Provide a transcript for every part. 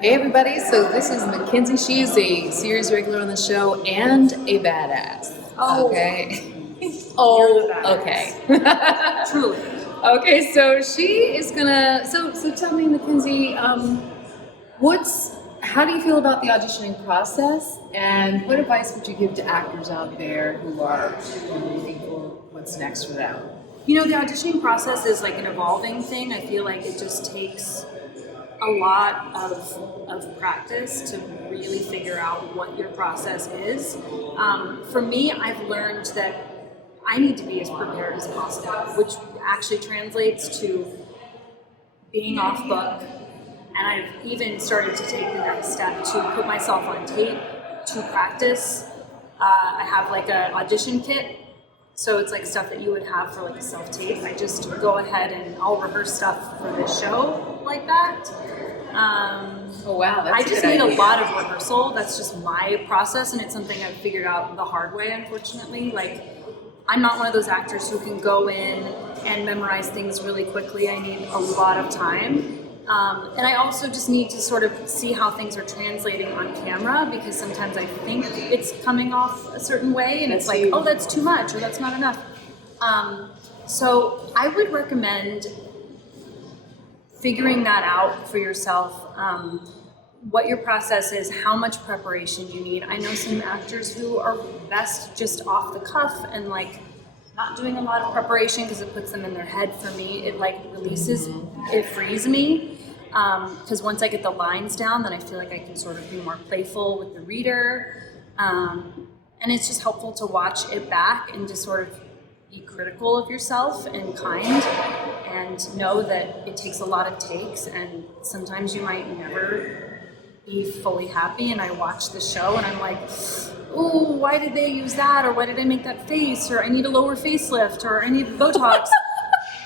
Hey everybody, so this is Mackenzie. She is a series regular on the show and a badass. Oh. Okay. You're the badass. Okay. Truly. Okay, so she is gonna. So tell me, Mackenzie, how do you feel about the auditioning process, and what advice would you give to actors out there who are looking for what's next for them? You know, the auditioning process is like an evolving thing. I feel like it just takes a lot of practice to really figure out what your process is. For me, I've learned that I need to be as prepared as possible, which actually translates to being off book. And I've even started to take the next step to put myself on tape to practice. I have like an audition kit. So it's like stuff that you would have for like a self-tape. I just go ahead and I'll rehearse stuff for this show like that. Oh wow, that's I just a good need idea. a lot of rehearsal. That's just my process, and it's something I've figured out the hard way, unfortunately. Like, I'm not one of those actors who can go in and memorize things really quickly. I need a lot of time. And I also just need to sort of see how things are translating on camera, because sometimes I think it's coming off a certain way and it's like, oh, that's too much or that's not enough. So I would recommend figuring that out for yourself, what your process is, how much preparation you need. I know some actors who are best just off the cuff and like not doing a lot of preparation because it puts them in their head. For me, it like releases, it frees me. Because once I get the lines down, then I feel like I can sort of be more playful with the reader. And it's just helpful to watch it back and just sort of be critical of yourself and kind, and know that it takes a lot of takes, and sometimes you might never be fully happy. And I watch the show and I'm like, oh, why did they use that? Or why did I make that face? Or I need a lower facelift, or I need Botox.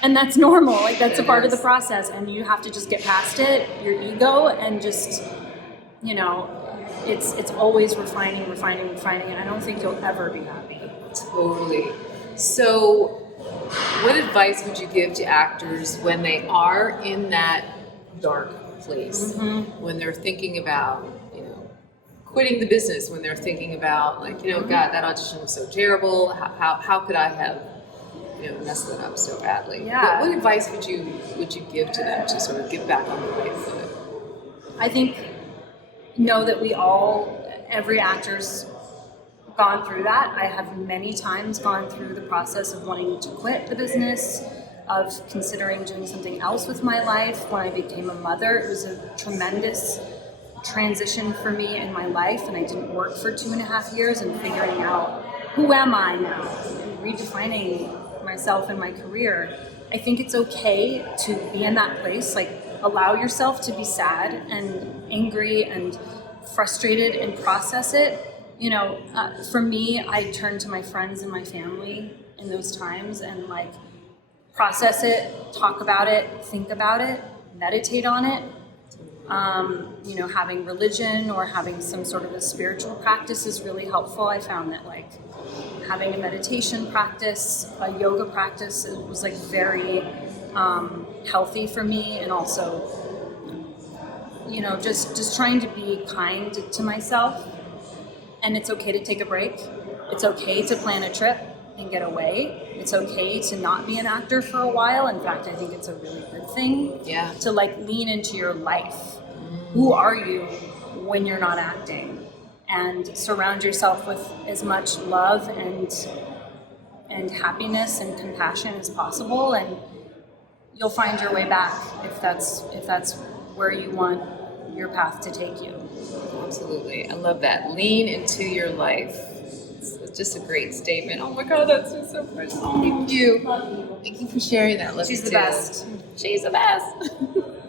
And that's normal, like that's a part of the process, and you have to just get past it, your ego, and just, you know, it's always refining, and I don't think you'll ever be happy. Totally. So, what advice would you give to actors when they are in that dark place? Mm-hmm. When they're thinking about, quitting the business, when they're thinking about, like, God, that audition was so terrible. How could I have, messed that up so badly? Yeah. What advice would you give to them to sort of get back on the right foot? I think know that every actor's gone through that. I have many times gone through the process of wanting to quit the business, of considering doing something else with my life. When I became a mother, it was a tremendous transition for me in my life, and I didn't work for 2.5 years, and figuring out who am I now, and redefining myself and my career. I think it's okay to be in that place, like allow yourself to be sad and angry and frustrated and process it. For me, I turn to my friends and my family in those times and like process it, talk about it, think about it, meditate on it. Having religion or having some sort of a spiritual practice is really helpful. I found that like having a meditation practice, a yoga practice, it was like very healthy for me, and also, just trying to be kind to myself. And it's okay to take a break. It's okay to plan a trip and get away. It's okay to not be an actor for a while. In fact, I think it's a really good thing to like lean into your life. Who are you when you're not acting? And surround yourself with as much love and happiness and compassion as possible, and you'll find your way back if that's where you want your path to take you. Absolutely. I love that. Lean into your life. It's just a great statement. Oh my God, that's just so much. Thank you. Thank you for sharing that. Love She's you the too. best. She's the best.